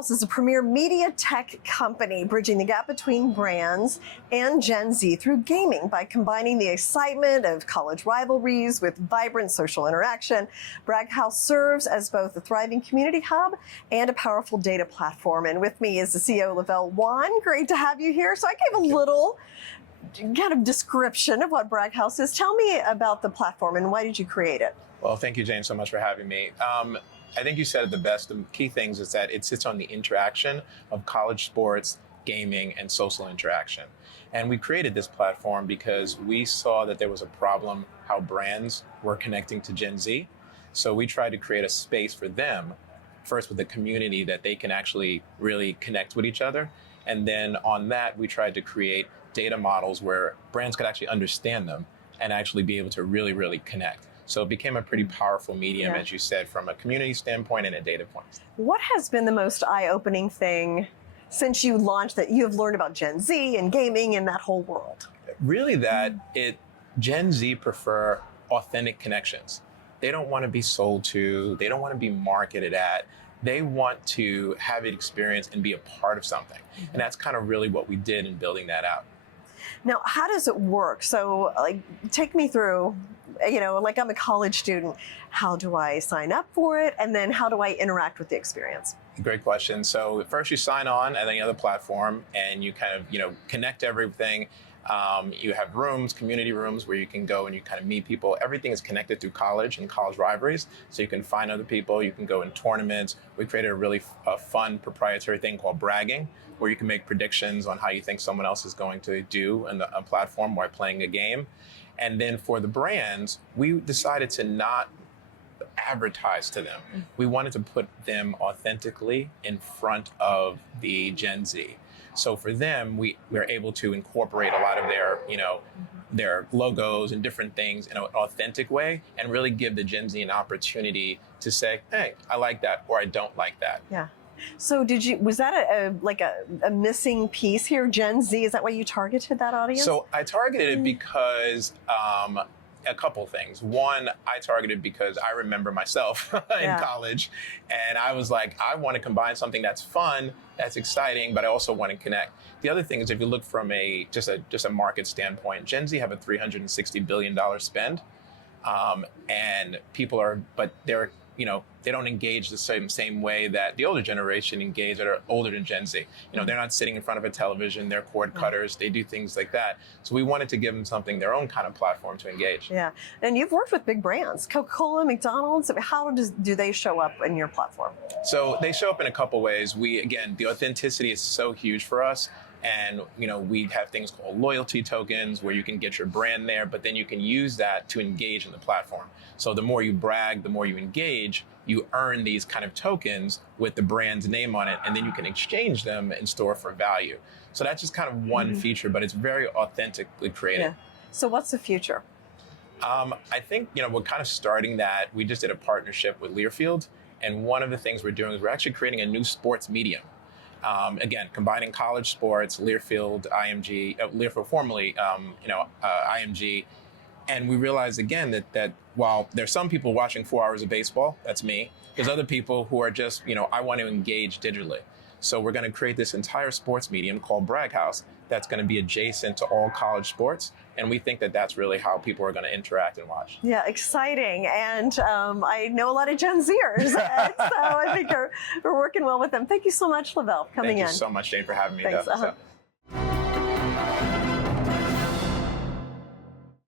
House is a premier media tech company bridging the gap between brands and Gen Z through gaming by combining the excitement of college rivalries with vibrant social interaction. Bragg House serves as both a thriving community hub and a powerful data platform. And with me is the CEO, Lavelle Wan. Great to have you here. So I gave a little kind of description of what Bragg House is. Tell me about the platform and why did you create it? Well, thank you, Jane, so much for having me. I think you said it the best. The key things is that it sits on the interaction of college sports, gaming, and social interaction. And we created this platform because we saw that there was a problem how brands were connecting to Gen Z. So we tried to create a space for them, first with the community that they can actually really connect with each other. And then on that, we tried to create data models where brands could actually understand them and actually be able to really, really connect. So it became a pretty powerful medium, as you said, from a community standpoint and a data point. What has been the most eye-opening thing since you launched that you have learned about Gen Z and gaming and that whole world? Really that Gen Z prefer authentic connections. They don't want to be sold to, they don't want to be marketed at. They want to have an experience and be a part of something. And that's kind of really what we did in building that out. Now, how does it work? So, take me through, like I'm a college student. How do I sign up for it? And then how do I interact with the experience? Great question. So first you sign on at any other platform and you kind of, connect everything. You have rooms, community rooms where you can go and you kind of meet people. Everything is connected through college and college rivalries. So you can find other people, you can go in tournaments. We created a really fun proprietary thing called bragging, where you can make predictions on how you think someone else is going to do on a platform while playing a game. And then for the brands, we decided to not advertise to them. We wanted to put them authentically in front of the Gen Z. So for them, we're able to incorporate a lot of their, their logos and different things in an authentic way and really give the Gen Z an opportunity to say, hey, I like that or I don't like that. Yeah. So was that a missing piece here, Gen Z? Is that why you targeted that audience? So I targeted it because a couple things. One, I targeted because I remember myself in college and I was like, I want to combine something that's fun, that's exciting, but I also want to connect. The other thing is if you look from just a market standpoint, Gen Z have a $360 billion spend and they don't engage the same way that the older generation engage that are older than Gen Z. They're not sitting in front of a television, they're cord cutters, they do things like that. So we wanted to give them their own kind of platform to engage. Yeah, and you've worked with big brands, Coca-Cola, McDonald's. How do they show up in your platform? So they show up in a couple ways. The authenticity is so huge for us. And, we have things called loyalty tokens where you can get your brand there, but then you can use that to engage in the platform. So the more you brag, the more you engage, you earn these kind of tokens with the brand's name on it, and then you can exchange them in store for value. So that's just kind of one feature, but it's very authentically created. Yeah. So what's the future? I think, we're kind of starting that. We just did a partnership with Learfield. And one of the things we're doing is we're actually creating a new sports medium. Again, combining college sports, Learfield IMG, Learfield formerly, IMG, and we realized again that while there's some people watching 4 hours of baseball, that's me. There's other people who are just, I want to engage digitally. So we're going to create this entire sports medium called Bragg House that's going to be adjacent to all college sports. And we think that that's really how people are going to interact and watch. Yeah, exciting. And I know a lot of Gen Zers, so I think we're working well with them. Thank you so much, Lavelle, for coming in. Thank you so much, Jane, for having me. Thanks.